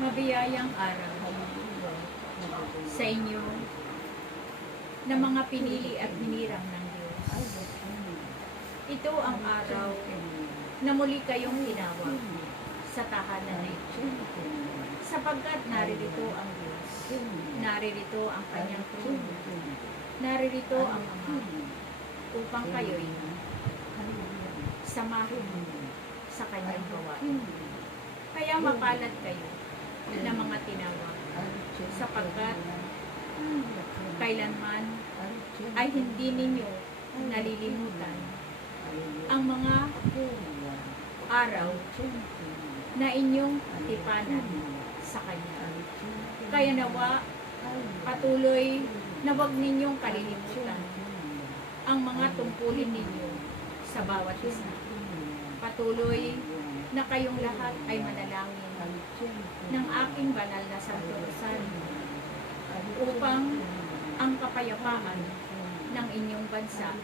mabiyayang araw sa inyo na mga pinili at hinirang ng Diyos. Ito ang araw na muli kayong tinawag sa tahanan na ito, sapagkat naririto ang Diyos, naririto ang kanyang trono, naririto ang Ama, upang kayo'y samahin sa kanyang gawain. Kaya mapalad kayo na mga tinawag, sapagkat kailanman ay hindi ninyo nalilimutan ang mga araw na inyong tipanan sa Kanya. Kaya nawa, patuloy na huwag ninyong kalilimutan ang mga tungkulin ninyo sa bawat isa. Patuloy na kayong lahat ay manalangin ng aking banal na Santo Rosario upang ang kapayapaan ng inyong bansa,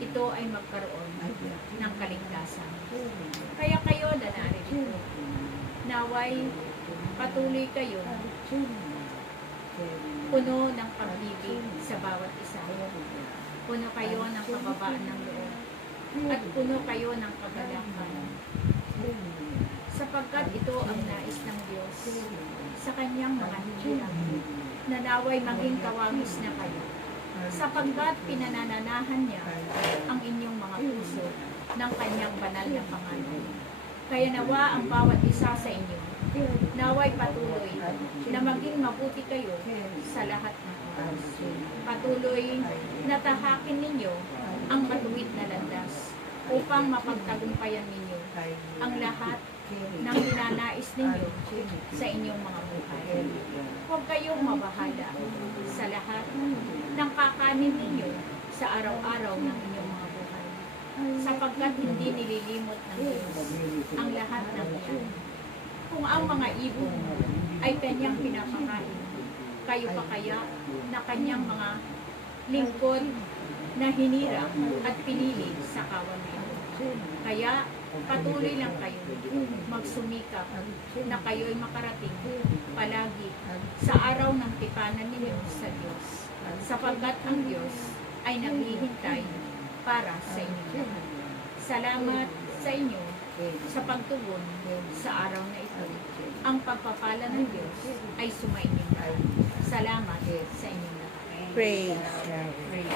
ito ay magkaroon ng kaligtasan. Kaya kayo na narito, naway patuloy kayo puno ng pag-ibig sa bawat isa. Puno kayo ng kababaan ng loob at puno kayo ng kagalakan, sapagkat ito ang nais ng Diyos sa kanyang mga hinirang, na naway maging kawangis na kayo, sapagkat pinanananahan niya ang inyong mga puso ng kanyang banal na pangalan. Kaya nawa ang bawat isa sa inyo, naway patuloy na maging mabuti kayo sa lahat ng oras. Patuloy na tahakin ninyo ang matuwid na landas upang mapagtagumpayan ninyo ang lahat ng ninanais ninyo sa inyong mga buhay. Huwag kayong mabahala sa lahat ng kakanin ninyo sa araw-araw ng inyong mga buhay, sapagkat hindi nililimot ng Diyos ang lahat ng iyan. Kung ang mga ibon ay kanyang pinapakain, kayo pa kaya na kanyang mga lingkod na hinirang at pinili sa kawan na ito. Kaya patuloy lang kayo magsumikap na kayo'y makarating palagi sa araw ng tipanan ninyo sa Diyos, sapagkat ang Diyos ay naghihintay para sa inyo. Salamat sa inyo sa pagtugon sa araw na ito. Ang pagpapala ng Diyos ay sumainyo. Salamat sa inyong lahat. Praise God.